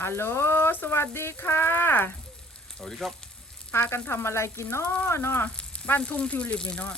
ฮัลโหล สวัสดีค่ะ สวัสดีครับ พากันทำอะไรกินเนาะเนาะบ้านทุ่งทิวลิปนี่เนาะ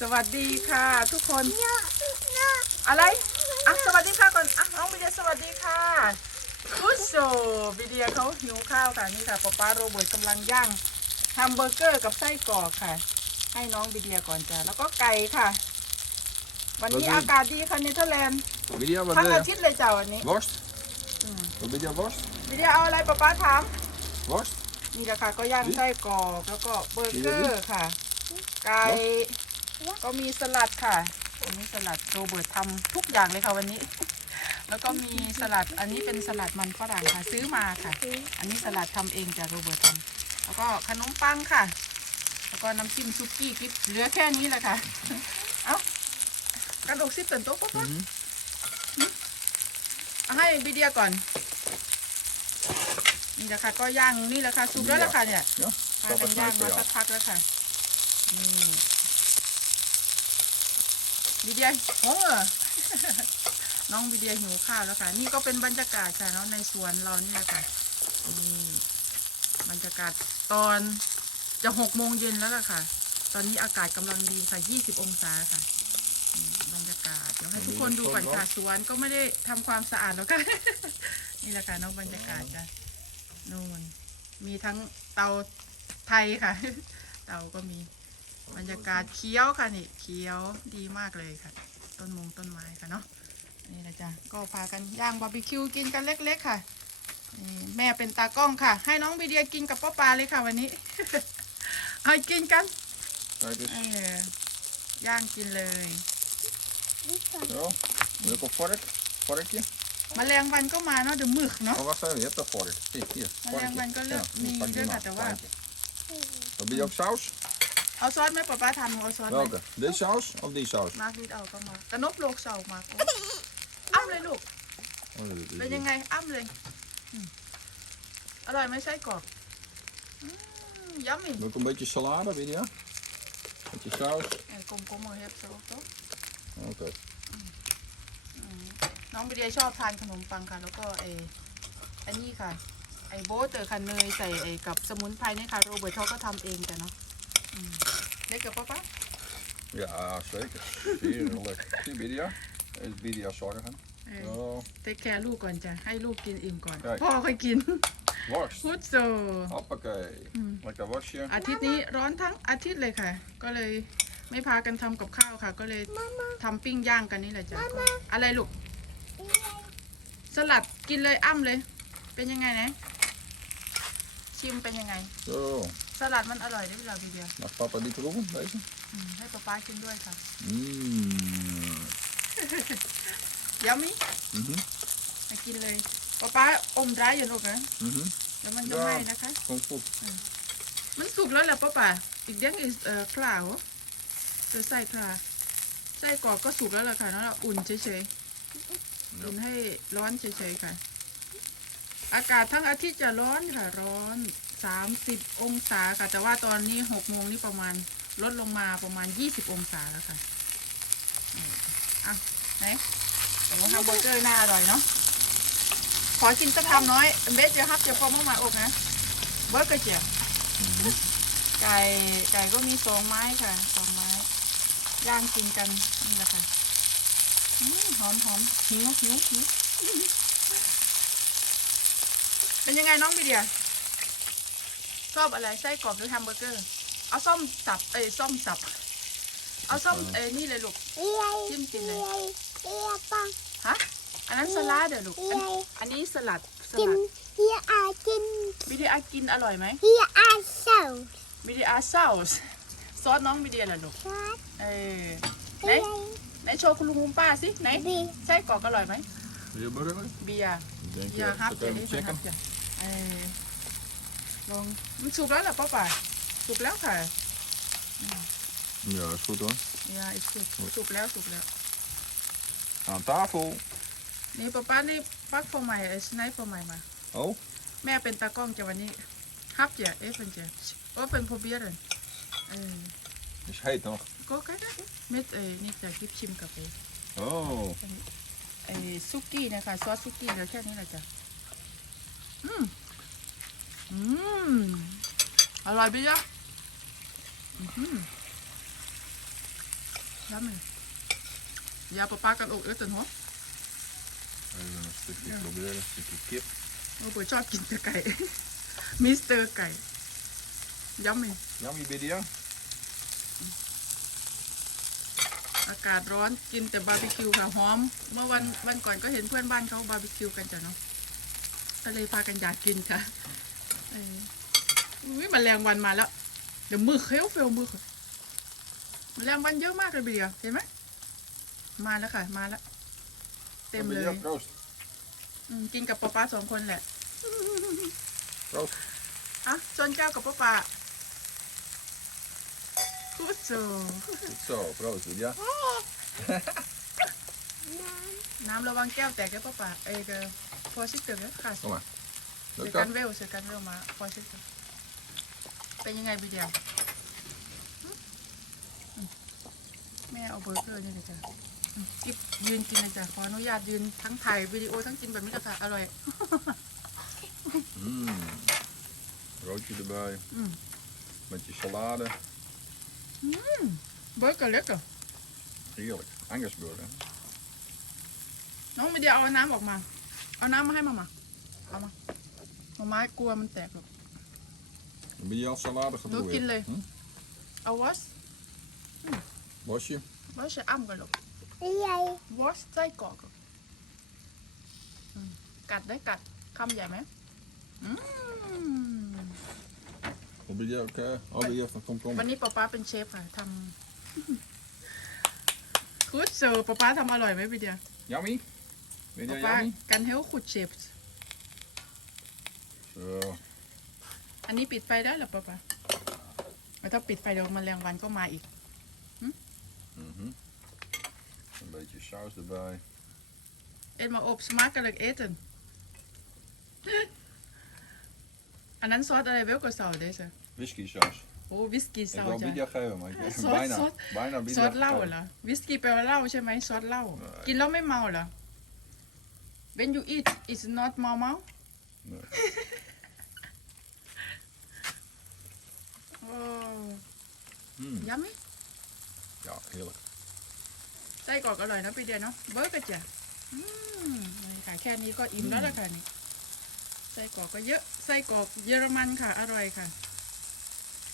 สวัสดีค่ะ ทุกคน อะไร อะ สวัสดีค่ะก่อน อะ น้องบิเดียสวัสดีค่ะกุโซบิเดียเขาหิวข้าวค่ะนี่ค่ะป๊าป๊าโรเบิร์ตกำลังย่างแฮมเบอร์เกอร์กับไส้กรอกค่ะ ให้น้องบิเดียก่อนจ้ะ แล้วก็ไก่ค่ะ วันนี้อากาศดีค่ะเนเธอร์แลนด์ Lydia, wat ทั้ง wil อา je? ทิตย์เลยจ้ะวันนี้ Worst? อืม Wat wil je worst? บิเดียเอาอะไรป๊าป๊าถาม Worst? นี่แหละค่ะ ก็ย่างไส้กรอกแล้วก็เบอร์เกอร์ค่ะ ไก่ก็มีสลัดค่ะอันนี้สลัดโรเบิร์ตทำทุกอย่างเลยค่ะวันนี้ แล้วก็มีสลัดอันนี้เป็นสลัดมันฝรั่งค่ะ ซื้อมาค่ะ อันนี้สลัดทำเองจากโรเบิร์ตทำแล้วก็ขนมปังค่ะ แล้วก็น้ำจิ้มซุกี้กิ๊บเหลือแค่นี้แหละค่ะ เอ้ากระดกซิปเป็นโต๊ะปุ๊บปุ๊ บเอาให้บีเดียก่อน นี่แหละค่ะ ก็ย่างนี่แหละค่ะสุกแล้วล่ะค่ะเนี่ย Ja, พากันย่างมาสักพักแล้วค่ะนี่บีเดียโอ้น้องบีเดียหิวข้าวแล้วค่ะ นี่ก็เป็นบรรยากาศค่ะเนาะในสวนเราเนี่ยค่ะนี่บรรยากาศตอนจะหกโมงเย็นแล้วล่ะค่ะ ตอนนี้อากาศกำลังดีค่ะยี่สิบองศาค่ะนี่บรรยากาศเดี๋ยวให้ทุกคนดูก่อนค่ะสวนก็ไม่ได้ทำความสะอาดแล้วค่ะ นี่แหละค่ะเน้องบรรยากาศจ้ะนู่นมีทั้งเตาไทยค่ะ เตาก็มีบรรยากาศเขียวค่ะนี่เขียวดีมากเลยค่ะ ต้นมงต้นไม้ค่ะเนาะนี่แหละจ้ะก็พากันย่างบาร์บีคิวกินกันเล็ก ๆ ค่ะนี่แม่เป็นตากล้องค่ะ ให้น้องบีเดียกินกับป้าปาเลยค่ะวันนี้ เอากินกัน kijk เอ eens. อย่างกินเลย Zo. Wil ik een vork? Vorkje? มแมลงวันก็มาเนาะเดี๋ยวหมึกเนาะ Oh, wacht even, je hebt een vork. Hier, hier. Maar ja, maar ik kan Ja, ook hier, niet pak die doen maar, dat er wel. kleintje. Dan wil je ook saus? เอาซอสไหมป้าป้าทำเอาซอสไหม Welke? Deze saus of die saus? มาร์กนิดเอาก็มากระนบโลกเสามาโอ้อ้ำเลยลูก Oh, dit- dit- เป็น dit. ยังไง อ้ำเลยอืมอร่อยไหมไส้กรอกอืมยัมมี่ Wil ik een beetje salade, Lydia? Beetje saus? ไอ้กลมกลมๆเฮฟโซ่โต๊ ะ Oké. น้องไปเดียชอบทานขนมปังค่ะ แล้วก็ไอ้อันนี้ค่ะ ไอ้โบทเตอร์ค่ะเนยใส่ไอ้กับสมุนไพรนี่ค่ะโรเบิร์ตเขาก็ทำเองแต่เนาะอืมเล็กกับป้าป้า Ja, zeker. Heerlijk. Zie Lydia? Deze Lydia zorgen. เออ Zo. เทคแคร์ลูกก่อนจ้ะ ให้ลูกกินอิ่มก่อน ใช่ พ่อค่อยกิน Worst. พุทโซ Hoppakee. Lekker worstje. อาทิตย์นี้ร้อนทั้งอาทิตย์เลยค่ะ ก็เลย ไม่พากันทำกับข้าวค่ะ ก็เลยทำปิ้งย่างกันนี่แหละจ้ะก็อะไรลูก สลัดกินเลยอ้ำเลย เป็นยังไงนะ ชิมเป็นยังไง Zo. สลัดมันอร่อยได้เวลาทีเดียว Mag papa die proeven, deze? อืมให้ป๊าป๊ากินด้วยค่ะ Mmm. ยัมมี่ Mhm. ให้กินเลยป๊าป๊าอมร้ายอย่าลูกนะ Mhm. เดี๋ยวมันจะไหม้นะคะ Komt goed. มันสุกแล้วแหละป้าป่าอีกเด้งอีกเอ่อคลาว ตัวไส้คลาไส้กรอกก็สุกแล้วล่ะค่ะแล้วเราอุ่นเฉยๆอุ่นให้ร้อนเฉยๆค่ะ อากาศทั้งอาทิตย์จะร้อนค่ะร้อนสามสิบองศาค่ะ แต่ว่าตอนนี้หกโมงนี่ประมาณลดลงมาประมาณยี่สิบองศาแล้วค่ะอืมอะไหนแต่ว่าแฮมเบอร์เกอร์น่าอร่อยเนาะขอกินสักคำน้อยเบสจะฮับจะพอมาหมาอกนะเบอร์เกอร์เจียวไก่ไก่ก็มีสองไม้ค่ะสองไม้ ย่างกินกันนี่แหละค่ะอืมหอมหอมหิวหิวหิวเป็นยังไงน้องบีเดียชอบอะไรไส้กรอกหรือแฮมเบอร์เกอร์ เอาส้มสับเอ้ยส้มสับ เอาส้มเอ้ยนี่เลยลูกจิ้มกินเลยฮะอันนั้นสลัดเดี๋ยวลูกอันอันนี้สลัดสกินลัดเฮียอากินบีเดียกินอร่อยไหมเฮียอาเศร้าบีเดียซอสซอสน้องบีเดียเหรอลูกชอด เออไหนไหนโชว์คุณลุงคุณป้าสิไหนบีไส้กรอกอร่อยไหม Wil je burger? เบียร์ Ik denk เบีย je ร์ฮับ dat จะ even ได้ฮั checken. บจ้ะเออลองมันสุกแล้วเหรอป้าป่าสุกแล้วค่ะ Ja, is goed hoor. เบียร์สุกสุกแล้วสุกแล้ว Aan tafel. นี่ป้าป้านี่ปักฟอร์ใหม่ไอ้สไนฟอร์ใหม่มา Oh, แม่เป็นตากล้องจะวันนี้ฮับจ้ะเอ๊ะเป็นจ้ะโอ้เป็นพอเบียร์เลยเออ is heet nog. เม็ดเอ้นี่จะคลิปชิมกับเอ้โอ้ไอ้ซุกี้นะคะซอสซุกี้เดี๋ยวแค่นี้แหละจ้ะอืมอืมอร่อยไปจ้ะอืมยำเลยยาปลาปลากันอกเอื้อตันหัว Even een stukje ja. krokodil, een stukje kip. Oh, boy, chop, kind, kai. Mister, kai. Yummy. Yummy, baby, ja. อร์ไก่ย้ำเลย Yummy video. อากาศร้อนกินแต่บาร์บีคิวค่ะหอม เมื่อวันวันก่อนก็เห็นเพื่อนบ้านเขาบาร์บีคิวกันจ้ะเนาะก็เลยพากันอยากกินค่ะเอออุ้ยแมลงวันมาแล้ว เดี๋ยวมือเคี้ยวเฟลมือค่ะแมลงวันเยอะมากเลยเบียร์เห็นไหมมาแล้วค่ะ มาแล้ว เต็มเลย Video, proost. อืมกินกับป๊าป๊าสองคนแหละ Proost. อะชนแก้วกับป๊าป๊า กูโซ Goed zo, proost Lydia. น้ำระวังแก้วแตกแก้วป๊าป๊าเอ้ยเดี๋ยวพอชิดเตอร์ค่ะ Kom maar. เสือ Lukt กัน dat? เวลเสือกันเวลมาพอชิดเตอร์เป็นยังไงบีเดียวหึอืมแม่เอาเบอร์เกอร์นี่เลยจ้ะอืมกิบยืนกินเลยจ้ะขออนุญาตยืนทั้งถ่ายวิดีโอทั้งกินแบบนี้จ้ะค่ะอร่อย Mm. Broodje erbij. Mm. Met je salade. เบอร์เกอร์เล็กเหรอ Heerlijk. Angusburger. น้องบีเดียเอาน้ำออกมา เอาน้ำมาให้มามาเอามามาม้ากลัวมันแตกหรอก Ben je al salade Doe geprobeerd? kinderen. Hm? เอาวอช Bosje? วอชอ้ำกันหรอกใหญ่วอชไส้กรอกอะอืมกัดได้กัดคำใหญ่ไหมอืม Of ben je ook... eh, oh, ben je van Tom Tom? วันนี้ป๊าป๊าเป็นเชฟค่ะทำคุดเซอร์ป๊าป๊าทำอร่อยไหมพี่เดีย Yummy? Ben ป๊า je ป๊า yummy? กันเฮลขุดเชฟ Zo. อันนี้ปิดไฟได้เหรอป๊าป๊าแล้วถ้าปิดไฟเดี๋ยวแมลงวันก็มาอีก Mhm. Een beetje saus erbij. Eet maar op, smakelijk eten. อันนั้ นซอสอะไรเวลกว่าเสาเดซะ Whisky saus. โอ้วิสกี้ Ik เสา wil จ้ะ Lydia geven, maar ik heb Zout, bijna, zout. bijna ซ Lydia อสเหล้า gegeven. เหรอวิสกี้แปลว่าเหล้าใช่ไหมซอสเหล้าเออกินแล้วไม่เมาเหรอ When you eat it's not เมาเมา Nee. โอ้ Mm. ยัมไหม Ja, heerlijk. ไส้กรอกอร่อยนะพี่เดียเนาะเบิร์กจ้ะอืมนี่ค่ะแค่นี้ก็อิ่มแล้วละค่ะนี่ ไส้กรอกก็เยอะไส้กรอกเยอรมันค่ะ อร่อยค่ะ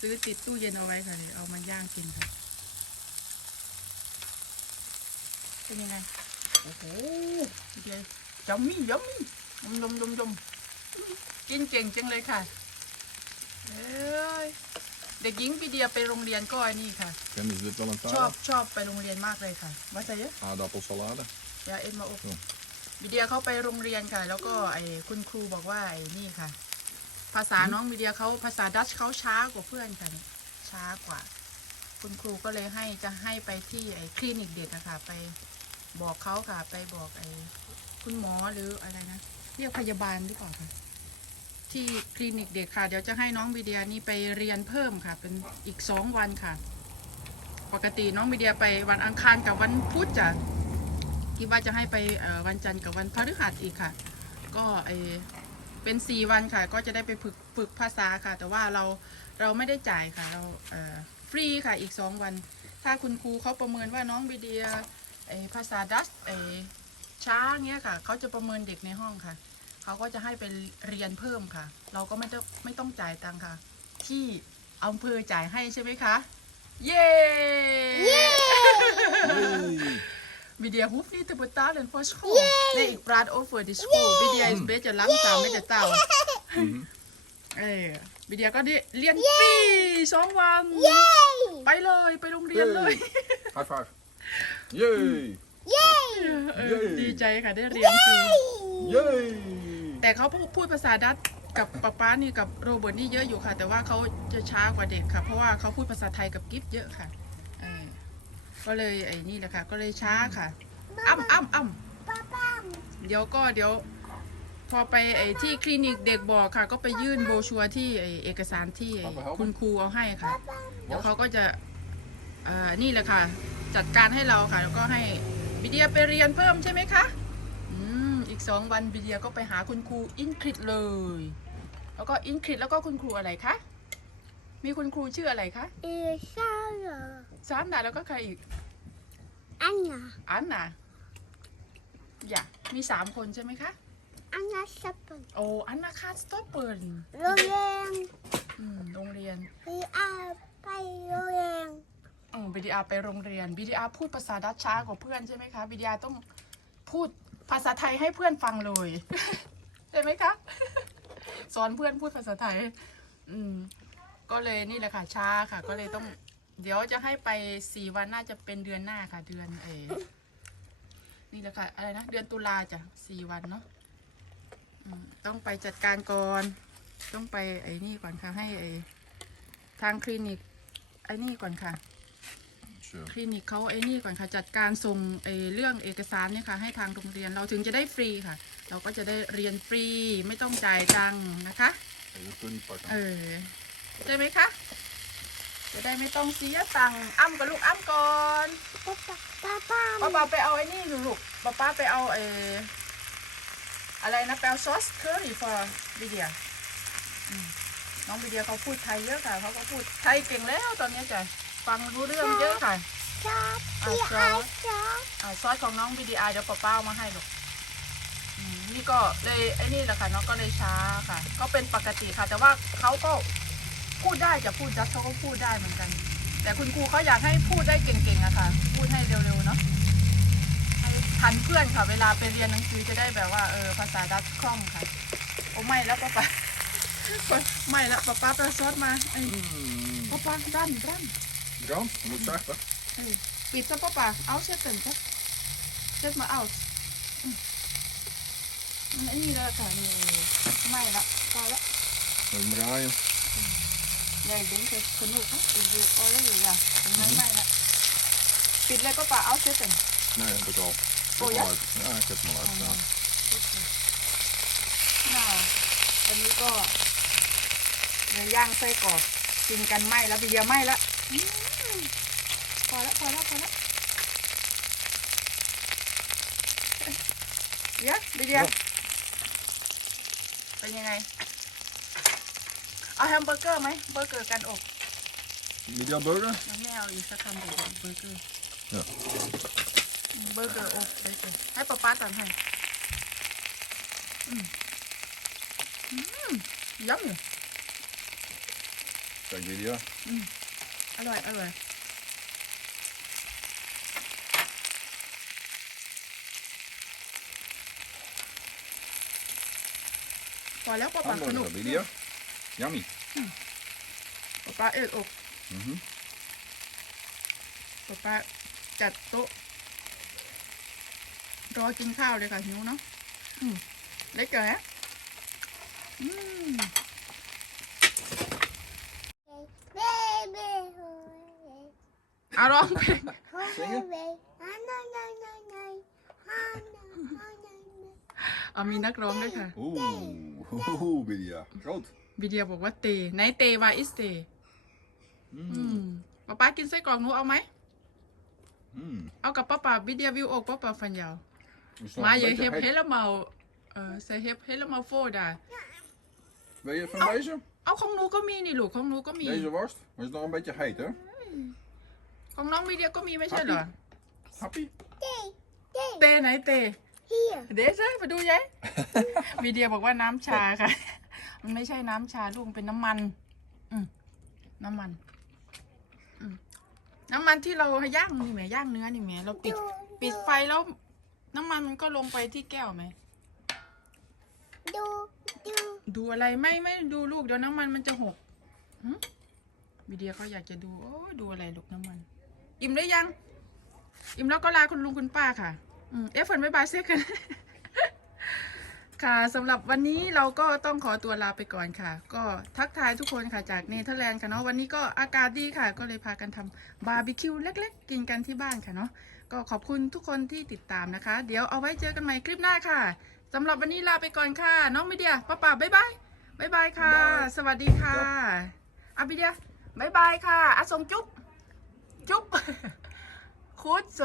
ซื้อติดตู้เย็นเอาไว้ค่ะเดี๋ยวเอามาย่างกินค่ะ เป็นยังไงโอ้โหเดี๋ยวยัมมี่ยัมมี่ยมยมยมยมกินเก่งจังเลยค่ะเอ้ยเด็กหญิงปีเดียไปโรงเรียนก็อันนี้ค่ะ Kennen ze dit wel een ชอบ taal? ชอบไปโรงเรียนมากเลยค่ะ ว่าจะเยอะ Aardappelsalade. ยาเอ็นมาอบอืม วิเดียเขาไปโรงเรียนค่ะ แล้วก็ไอ้คุณครูบอกว่าไอ้นี่ค่ะ ภาษาน้องวิเดียเขาภาษาดัชเขาช้ากว่าเพื่อนค่ะช้ากว่า คุณครูก็เลยให้จะให้ไปที่ไอ้คลินิกเด็กอะค่ะ ไปบอกเขาค่ะ ไปบอกไอ้คุณหมอหรืออะไรนะเรียกพยาบาลหรือเปล่าค่ะ ที่คลินิกเด็กค่ะ เดี๋ยวจะให้น้องวิเดียนี่ไปเรียนเพิ่มค่ะ เป็นอีกสองวันค่ะ ปกติน้องวิเดียไปวันอังคารกับวันพุธจ้ะ คิดว่าจะให้ไปวันจันทร์กับวันพฤหัสอีกค่ะ ก็ไอเป็นสี่วันค่ะ ก็จะได้ไปฝึกฝึกภาษาค่ะ แต่ว่าเราเราไม่ได้จ่ายค่ะ เราเฟรีค่ะอีกสองวัน ถ้าคุณครูเขาประเมินว่าน้องบีเดียไอภาษาดัชไอช้าเงี้ยค่ะเขาจะประเมินเด็กในห้องค่ะเขาก็จะให้ไปเรียนเพิ่มค่ะ เราก็ไม่ต้องไม่ต้องจ่ายตังค่ะ ที่อำเภอจ่ายให้ใช่ไหมคะ เย้ Yay. Media hoeft niet te betalen voor school. Nee, ik praat over de school. Media is een beetje langzaam met de taal. Mhm. เออวิเดียก็ได้เรียนฟรีสองวันไปเลยไปโรงเรียนเลย High five. Yay. เออดีใจค่ะได้เรียนฟรี Yay. แต่เขาพูดพูดภาษาดัตช์กับป๊าป๊านี่กับโรเบิร์ตนี่เยอะอยู่ค่ะ แต่ว่าเขาจะช้ากว่าเด็กค่ะ เพราะว่าเขาพูดภาษาไทยกับกิฟเยอะค่ะเออ ก็เลยไอ้นี่แหละค่ะ ก็เลยช้าค่ะ อ้ำอ้ำอ้ำป้าป้าเดี๋ยวก็เดี๋ยว พอไปไอ้ที่คลินิกเด็กบอกค่ะ ก็ไปยื่นโบรชัวร์ที่ไอ้เอกสารที่ไอ้คุณครูเอาให้ค่ะเดี๋ยวเขาก็จะอ่านี่แหละค่ะ จัดการให้เราค่ะ แล้วก็ให้บิเดียไปเรียนเพิ่มใช่ไหมคะอืมอีกสองวันบิเดียก็ไปหาคุณครูอินคริดเลย แล้วก็อินคริดแล้วก็คุณครูอะไรคะมีคุณครูชื่ออะไรคะ อีเศร้าเหรอ ซานดาแล้วก็ใครอีกอันน่ะอันน่ะอย่ามีสามคนใช่ไหมคะอันน่ะสับปะโอ้อันนาคาสตอปเปิลโรงเรียนอืมโรงเรียนพี่อาไปโรงเรียนอืมบีดีอาไปโรงเรียนบีดีอาพูดภาษาดัตช์ช้ากว่าเพื่อนใช่ไหมคะบีดีอาต้องพูดภาษาไทยให้เพื่อนฟังเลย ใช่ไหมคะ สอนเพื่อนพูดภาษาไทย อืม ก็เลยนี่แหละค่ะช้าค่ะ ก็เลยต้อง เดี๋ยวจะให้ไปสี่วันน่าจะเป็นเดือนหน้าค่ะ เดือนเออนี่แหละค่ะอะไรนะเดือนตุลาจ้ะสี่วันเนาะอืมต้องไปจัดการก่อน ต้องไปไอ้นี่ก่อนค่ะให้ไอ้ทางคลินิกไอ้นี่ก่อนค่ะ Zo. คลินิกเขาไอ้นี่ก่อนค่ะจัดการส่งไอ้เรื่องเอกสารเนี่ยค่ะ ให้ทางโรงเรียนเราถึงจะได้ฟรีค่ะ เราก็จะได้เรียนฟรีไม่ต้องจ่ายตังค์นะคะ Even kun niet pakken. เออใช่ไหมคะ จะได้ไม่ต้องเสียตังค์อ้ำกับลูกอ้ำก่อนป้าป้าป้าป้าป้าป้าไปเอาไอ้นี่อยู่ลูกป้าป้าไปเอาไอ้อะไรนะไปเอาซอสเคอรี่ฟอร์วิเดียอืมน้องวิเดียเขาพูดไทยเยอะค่ะเขาก็พูดไทยเก่งแล้วตอนนี้จ้ะฟังรู้เรื่องเยอะค่ะชอบอะพี่ชอาอบชอบอ่าซอสของน้องบีดีไอเดี๋ยวป้าป้าเอามาให้ลูกอืมนี่ก็เลยไอ้นี่แหละค่ะน้องก็เลยช้าค่ะ ก็เป็นปกติค่ะ แต่ว่าเขาก็ พูดได้จะพูดดัชเขาก็พูดได้เหมือนกัน แต่คุณครูเขาอยากให้พูดได้เก่งๆอะค่ะ พูดให้เร็วๆเนาะให้ทันเพื่อนค่ะ เวลาไปเรียนหนังสือจะได้แบบว่าเออภาษาดัชคล่องค่ะโอ้ไม่แล้วป้าป้าไม่แล้วป้าป้าไปเอาซอสมาไอ้ Mm. ป้าป้าด้านด้าน Gram, dat moet zachter. ปิดซะป้าป่าเอาเช็ดกันซะเช็ดมาเอาอืมอันนี้แล้วค่ะนี่ไม่ละพอละ Met hem draaien. ใหญ่เด่นคือขนุกนะอีกอยู่เอาแล้วอยู่อะตรงนั้นไม่ละปิดเลยป้าป่าเอาเช็ดกัน Nee, heb ik al. Ik heb Oh, hem ja? al uit. Ja, ik heb hem al uitgedaan. น่าอันนี้ก็เนื้อย่างไส้กรอกกินกันไหมแล้วบีเดียวไหมละอืมพอละพอละพอละเดี๋ยวบีเดียวเป็นยังไง เอาแฮมเบอร์เกอร์ไหมเบอร์เกอร์กันอก Medium burger? ยังไม่เอาอีกสักคำเดียวเบอร์เกอร์เออเบอร์เกอร์อกเบอร์เกอร์ให้ป๊าป๊าตัดให้อืมอืมยำเลย Kijk, video. อร่อยอร่อยพอแล้วป๊าป๊าสนุก Hamburger video. Yummy. ป๊าป๊าเอ็ดอก Mhm. ป๊าป๊าจัดโต๊ะรอกินข้าวเลยค่ะหิวเนาะอืมเล็กเกินฮะอืมเบเบ้โฮเอาร้องเพลงโฮเบ้อันนั้นอันนั้นอันนั้นอันนั้นเอามีนักร้องด้วยค่ะ Oeh, oeh, video. Groot. วิเดียบอกว่าเตไหนเตวาอิสเตอื Mm. มป๊าป๊ากินไส้กรอกหนูเอาไหม Mm. เอากับป้าป๋าวิเดียวิวอกป้าป๋าฟันยาว Is nog มา een อย่า beetje เฮ็บ heet? เฮลเมาเออใส่เฮ็บเฮลเมาโฟดา Wil je van deze? เอาของหนูก็มีนี่ลูกของหนูก็มี Deze worst? Maar is nog een beetje heet, hè? ของน้องวิเดียก็มีไม่ใช่เหรอ Happy? เต้เต้เตไหนเตเฮียเดซ มาดูยัยวิเดียบอกว่าน้ำชาค่ะมันไม่ใช่น้ำชาลูกมันเป็นน้ำมัน อืมน้ำมัน อืมน้ำมันที่เราย่างนี่แหมย่างเนื้อนี่แหมเราปิด ปิดไฟแล้ว น้ำมันมันก็ลงไปที่แก้วไหมดูดูดูอะไรไม่ไม่ดูลูกเดี๋ยวน้ำมันมันจะหกหึวิเดียเขาอยากจะดูโอ้ดูอะไรลูกน้ำมัน อิ่มหรือยัง อิ่มแล้วก็ลาคุณลุงคุณป้าค่ะอืมเอฟเฟิร์นบายบายเซ็กัน ค่ะสำหรับวันนี้เราก็ต้องขอตัวลาไปก่อนค่ะ ก็ทักทายทุกคนค่ะจากเนเธอร์แลนด์ค่ะเนาะวันนี้ก็อากาศดีค่ะ ก็เลยพากันทำบาร์บีคิวเล็กๆ กินกันที่บ้านค่ะเนาะก็ขอบคุณทุกคนที่ติดตามนะคะ เดี๋ยวเอาไว้เจอกันใหม่คลิปหน้าค่ะสำหรับวันนี้ลาไปก่อนค่ะ น้องมิเดียป้าป่าบ๊ายบายบ๊ายบายค่ะบ๊ายบายสวัสดีค่ะอาบิเดียบ๊ายบายค่ะอาสงจุ๊บจุ๊บคุดโซ